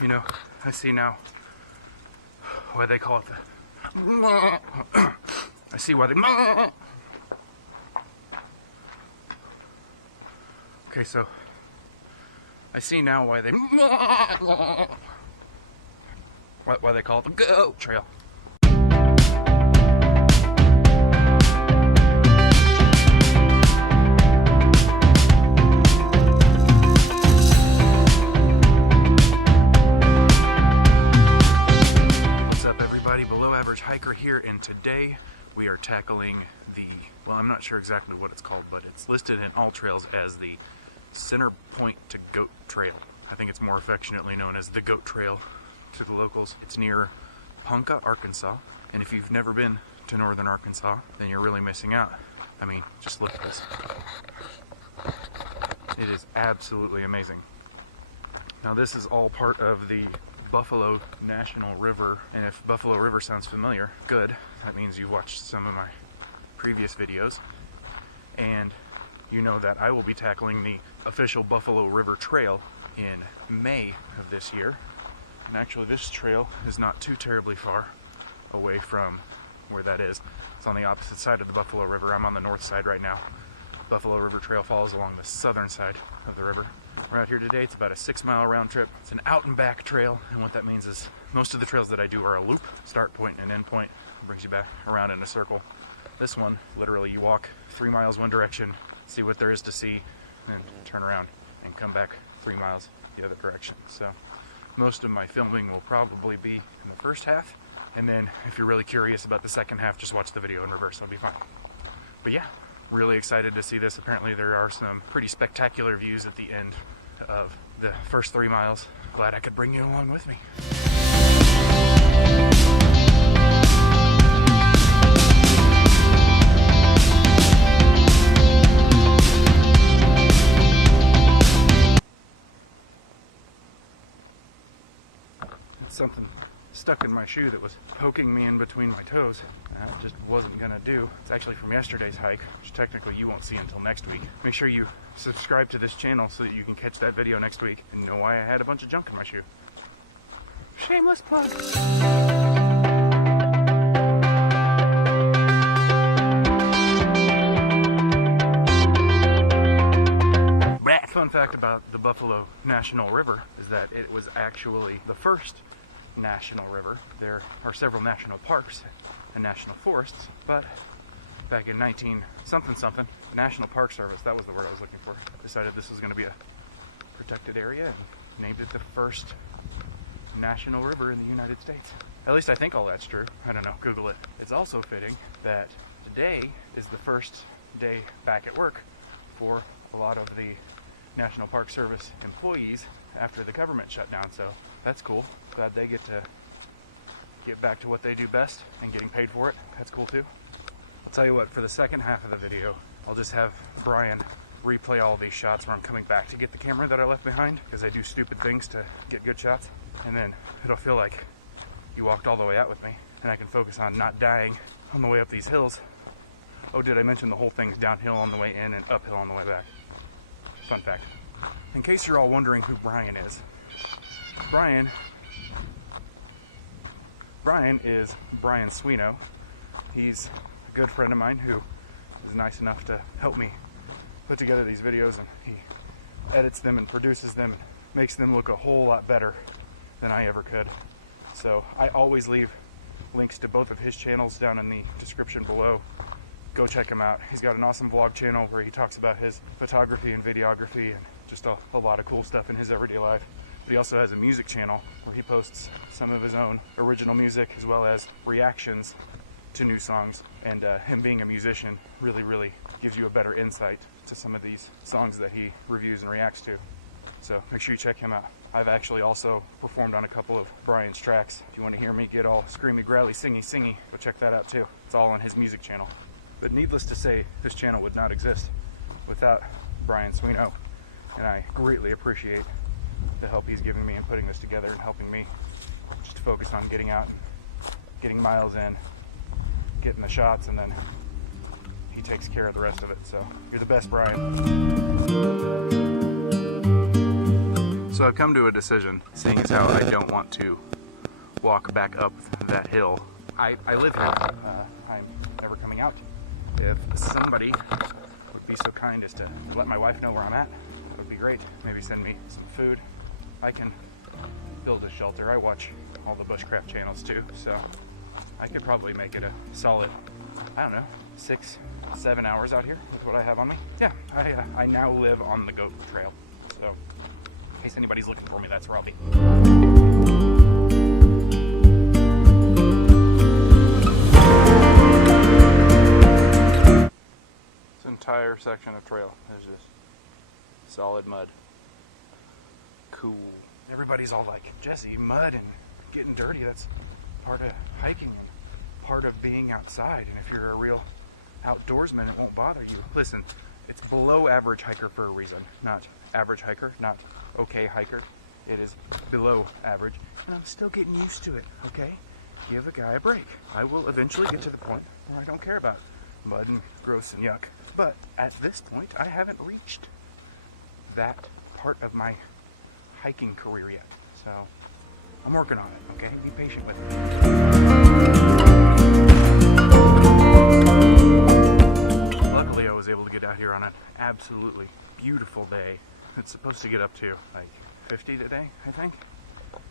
You know, I see now why they call it the... I see why they... Okay, so I see now why they... why they call it the goat trail. Hiker here, and today we are tackling the, well, I'm not sure exactly what it's called, but it's listed in All Trails as the Center Point to Goat Trail. I think it's more affectionately known as the Goat Trail to the locals. It's near Ponca, Arkansas, and if you've never been to northern Arkansas, then you're really missing out. I mean, just look at this. It is absolutely amazing. Now this is all part of the Buffalo National River, and if Buffalo River sounds familiar, good. That means you've watched some of my previous videos, and you know that I will be tackling the official Buffalo River Trail in May of this year. And actually this trail is not too terribly far away from where that is. It's on the opposite side of the Buffalo River. I'm on the north side right now. Buffalo River Trail follows along the southern side of the river. We're out here today. It's about a 6-mile round trip. It's an out and back trail, and what that means is most of the trails that I do are a loop, start point and end point. It brings you back around in a circle. This one, literally you walk 3 miles one direction, see what there is to see, and turn around and come back 3 miles the other direction. So most of my filming will probably be in the first half, and then if you're really curious about the second half, just watch the video in reverse. It'll be fine. But yeah, really excited to see this. Apparently there are some pretty spectacular views at the end of the first 3 miles. Glad I could bring you along with me. Something stuck in my shoe that was poking me in between my toes. That just wasn't gonna do. It's actually from yesterday's hike, which technically you won't see until next week. Make sure you subscribe to this channel so that you can catch that video next week and know why I had a bunch of junk in my shoe. Shameless plug. Fun fact about the Buffalo National River is that it was actually the first national river. There are several national parks and national forests, but back in 19-something, the National Park Service, that was the word I was looking for, decided this was going to be a protected area and named it the first national river in the United States. At least I think all that's true. I don't know, Google it. It's also fitting that today is the first day back at work for a lot of the National Park Service employees after the government shut down, so that's cool. Glad they get to get back to what they do best and getting paid for it. That's cool too. I'll tell you what, for the second half of the video, I'll just have Bryon replay all these shots where I'm coming back to get the camera that I left behind, because I do stupid things to get good shots, and then it'll feel like you walked all the way out with me, and I can focus on not dying on the way up these hills. Oh, did I mention the whole thing's downhill on the way in and uphill on the way back? Fun fact. In case you're all wondering who Bryon is, Bryon is Bryon Sweno. He's a good friend of mine who is nice enough to help me put together these videos, and he edits them and produces them and makes them look a whole lot better than I ever could. So I always leave links to both of his channels down in the description below. Go check him out. He's got an awesome vlog channel where he talks about his photography and videography and just a lot of cool stuff in his everyday life. But he also has a music channel where he posts some of his own original music as well as reactions to new songs. And him being a musician really gives you a better insight to some of these songs that he reviews and reacts to. So make sure you check him out. I've actually also performed on a couple of Bryon's tracks. If you want to hear me get all screamy, growly, singy, go check that out too. It's all on his music channel. But needless to say, this channel would not exist without Bryon Sweno, and I greatly appreciate the help he's giving me in putting this together and helping me just to focus on getting out and getting miles in, getting the shots, and then he takes care of the rest of it. So you're the best, Bryon. So I've come to a decision, seeing as how I don't want to walk back up that hill. I live here. I'm never coming out. If somebody would be so kind as to let my wife know where I'm at, that would be great. Maybe send me some food. I can build a shelter. I watch all the bushcraft channels too, so I could probably make it a solid, I don't know, 6-7 hours out here with what I have on me. Yeah, I now live on the goat trail, so in case anybody's looking for me, that's where I'll be. This entire section of trail is just solid mud. Cool. Everybody's all like, Jesse, mud and getting dirty, that's part of hiking and part of being outside. And if you're a real outdoorsman, it won't bother you. Listen, it's below average hiker for a reason. Not average hiker, not okay hiker. It is below average, and I'm still getting used to it, okay? Give a guy a break. I will eventually get to the point where I don't care about mud and gross and yuck. But at this point, I haven't reached that part of my hiking career yet. So I'm working on it, okay? Be patient with me. Luckily, I was able to get out here on an absolutely beautiful day. It's supposed to get up to like 50 today, I think.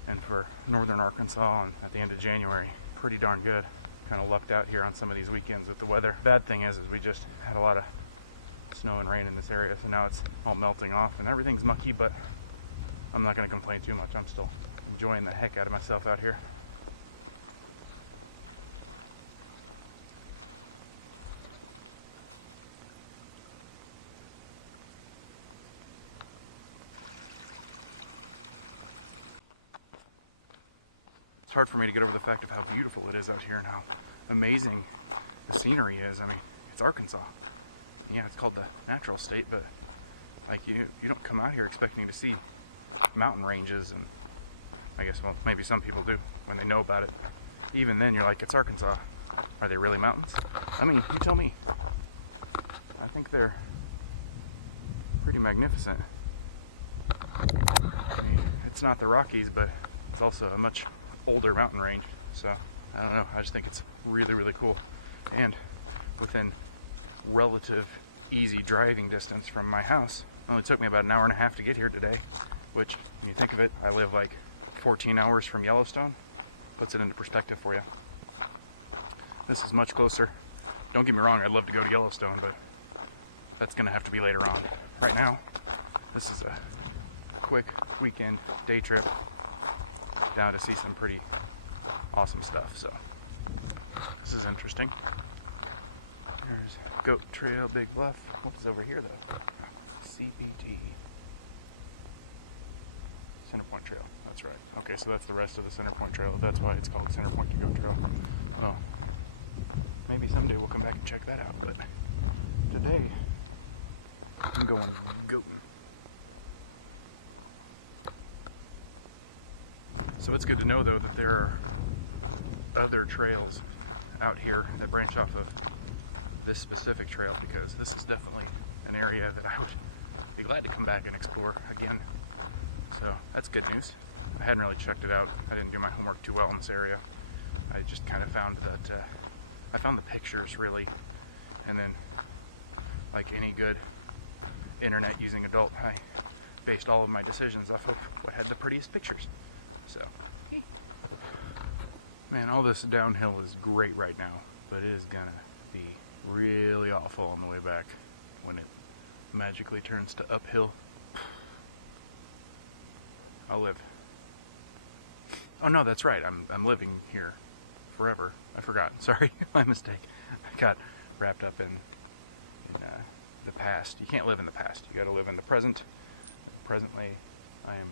And for northern Arkansas and at the end of January, pretty darn good. Kind of lucked out here on some of these weekends with the weather. Bad thing is we just had a lot of snow and rain in this area, so now it's all melting off and everything's mucky, but I'm not going to complain too much. I'm still enjoying the heck out of myself out here. It's hard for me to get over the fact of how beautiful it is out here and how amazing the scenery is. I mean, it's Arkansas. Yeah, it's called the natural state, but like you don't come out here expecting to see mountain ranges, and I guess, well, maybe some people do when they know about it. Even then, you're like, it's Arkansas. Are they really mountains? I mean, you tell me. I think they're pretty magnificent. I mean, it's not the Rockies, but it's also a much older mountain range, so I don't know, I just think it's really, really cool. And within relative easy driving distance from my house. It only took me about an hour and a half to get here today, which, when you think of it, I live like 14 hours from Yellowstone. Puts it into perspective for you. This is much closer. Don't get me wrong, I'd love to go to Yellowstone, but that's gonna have to be later on. Right now, this is a quick weekend day trip down to see some pretty awesome stuff, so this is interesting. There's Goat Trail, Big Bluff. What's over here though? CBT. Centerpoint Trail, that's right. Okay, so that's the rest of the Centerpoint Trail. That's why it's called Centerpoint to Goat Trail. Oh, maybe someday we'll come back and check that out, but today I'm going goating. So it's good to know, though, that there are other trails out here that branch off of this specific trail, because this is definitely an area that I would be glad to come back and explore again. So that's good news. I hadn't really checked it out. I didn't do my homework too well in this area. I just kind of found that I found the pictures, really, and then, like any good internet using adult, I based all of my decisions off of what had the prettiest pictures. So, man, all this downhill is great right now, but it is gonna be really awful on the way back when it magically turns to uphill. I'll live. Oh no, that's right. I'm living here forever. I forgot. Sorry, my mistake. I got wrapped up in the past. You can't live in the past. You got to live in the present. Presently, I am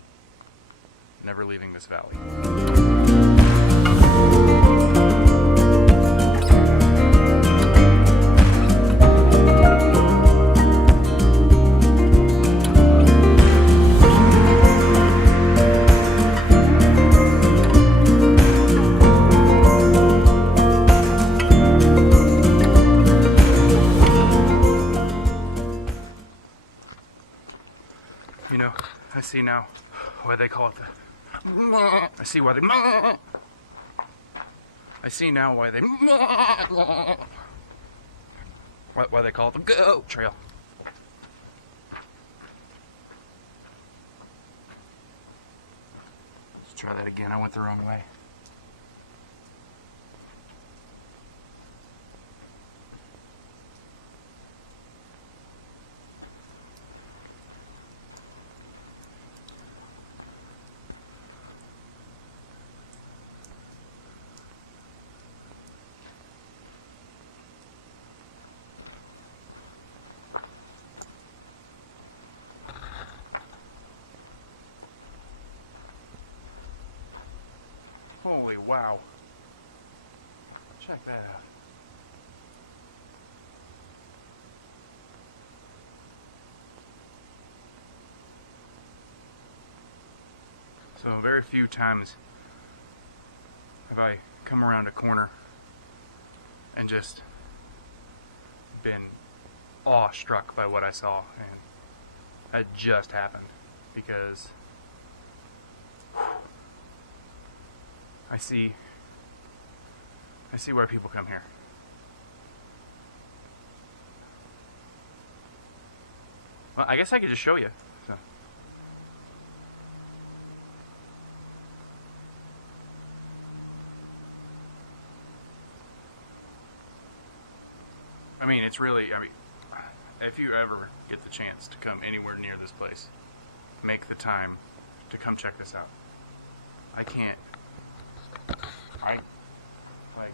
never leaving this valley. You know, I see now why they call it the... I see why they... I see now why they... Why they call it the goat trail. Let's try that again. I went the wrong way. Holy wow. Check that out. So very few times have I come around a corner and just been awestruck by what I saw, and it just happened because I see why people come here. Well, I guess I could just show you. So. I mean, it's really, if you ever get the chance to come anywhere near this place, make the time to come check this out.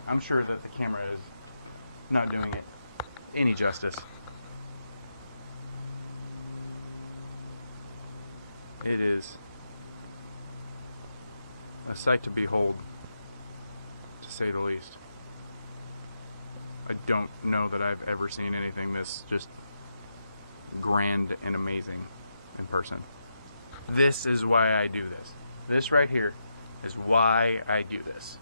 I'm sure that the camera is not doing it any justice. It is a sight to behold, to say the least. I don't know that I've ever seen anything this just grand and amazing in person. This is why I do this. This right here is why I do this.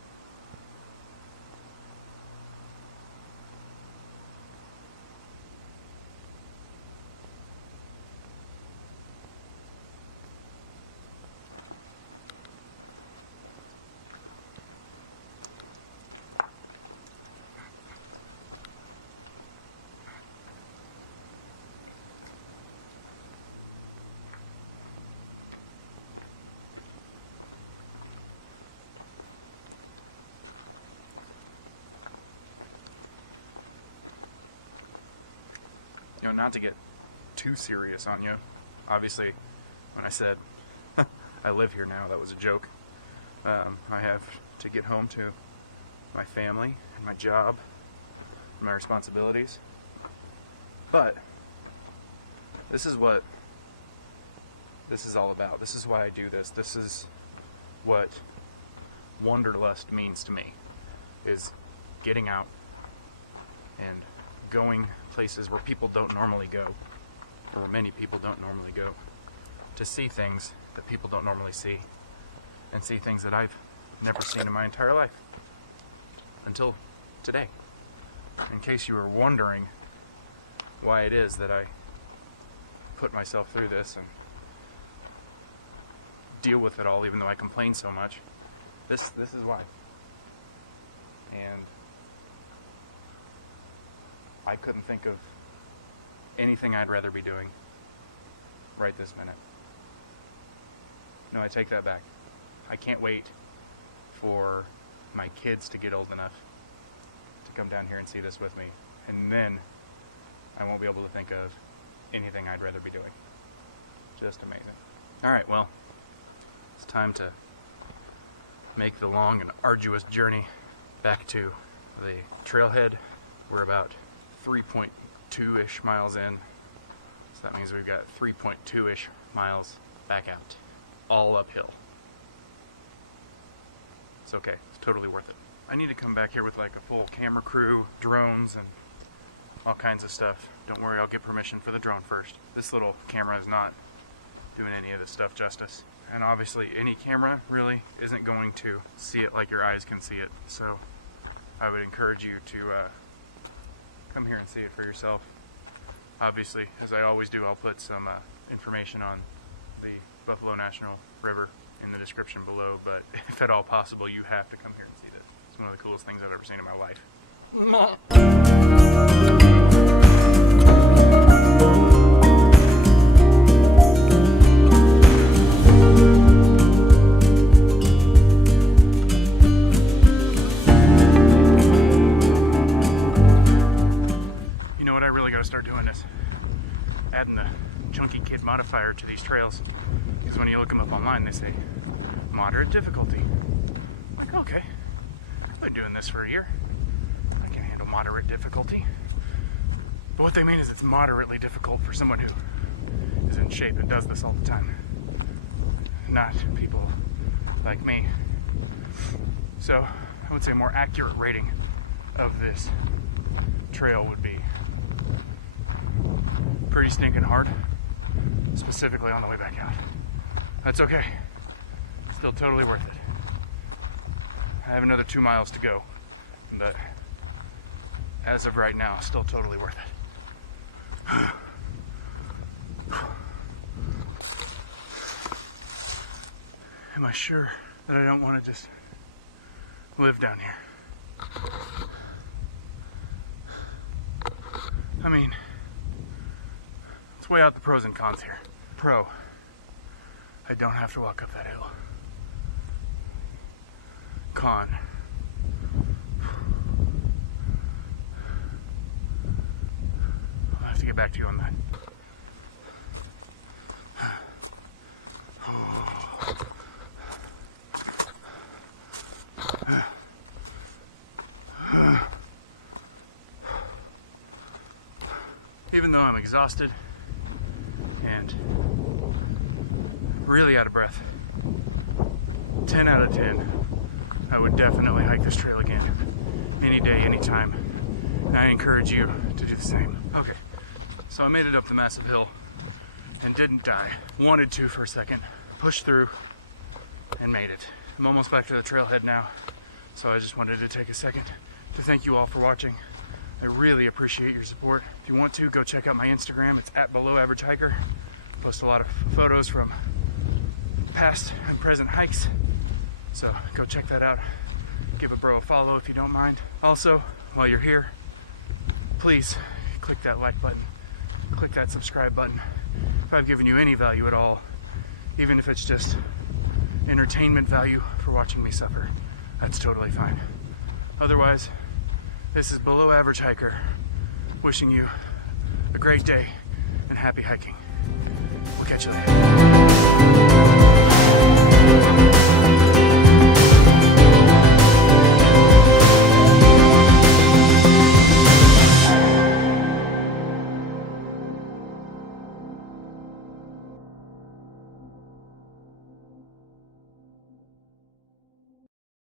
You know, not to get too serious on you. Obviously, when I said I live here now, that was a joke. I have to get home to my family and my job and my responsibilities. But this is what this is all about. This is why I do this. This is what wanderlust means to me, is getting out and going places where people don't normally go, or where many people don't normally go, to see things that people don't normally see, and see things that I've never seen in my entire life until today. In case you were wondering why it is that I put myself through this and deal with it all, even though I complain so much, this is why. And I couldn't think of anything I'd rather be doing right this minute. No, I take that back. I can't wait for my kids to get old enough to come down here and see this with me. And then I won't be able to think of anything I'd rather be doing. Just amazing. Alright, well, it's time to make the long and arduous journey back to the trailhead. We're about 3.2-ish miles in, so that means we've got 3.2-ish miles back out, all uphill. It's okay, it's totally worth it. I need to come back here with like a full camera crew, drones, and all kinds of stuff. Don't worry, I'll get permission for the drone first. This little camera is not doing any of this stuff justice. And obviously any camera really isn't going to see it like your eyes can see it, so I would encourage you to come here and see it for yourself. Obviously, as I always do, I'll put some information on the Buffalo National River in the description below, but if at all possible, you have to come here and see this. It's one of the coolest things I've ever seen in my life. You know what I really got to start doing is adding the chunky kid modifier to these trails, because when you look them up online they say moderate difficulty. I'm like, okay, I've been doing this for a year, I can handle moderate difficulty. But what they mean is it's moderately difficult for someone who is in shape and does this all the time, not people like me. So I would say a more accurate rating of this trail would be pretty stinking hard, specifically on the way back out. That's okay. Still totally worth it. I have another 2 miles to go, but as of right now, still totally worth it. Am I sure that I don't want to just live down here? I mean, let's weigh out the pros and cons here. Pro, I don't have to walk up that hill. Con, I'll have to get back to you on that. Even though I'm exhausted and really out of breath, 10 out of 10, I would definitely hike this trail again, any day, anytime. And I encourage you to do the same. Okay, so I made it up the massive hill and didn't die. Wanted to for a second, pushed through and made it. I'm almost back to the trailhead now, so I just wanted to take a second to thank you all for watching. I really appreciate your support. If you want to, go check out my Instagram. It's @BelowAverageHiker. Post a lot of photos from past and present hikes, so go check that out. Give a bro a follow if you don't mind. Also, while you're here, please click that like button, click that subscribe button. If I've given you any value at all, even if it's just entertainment value for watching me suffer, that's totally fine. Otherwise, this is Below Average Hiker wishing you a great day and happy hiking. We'll catch you later.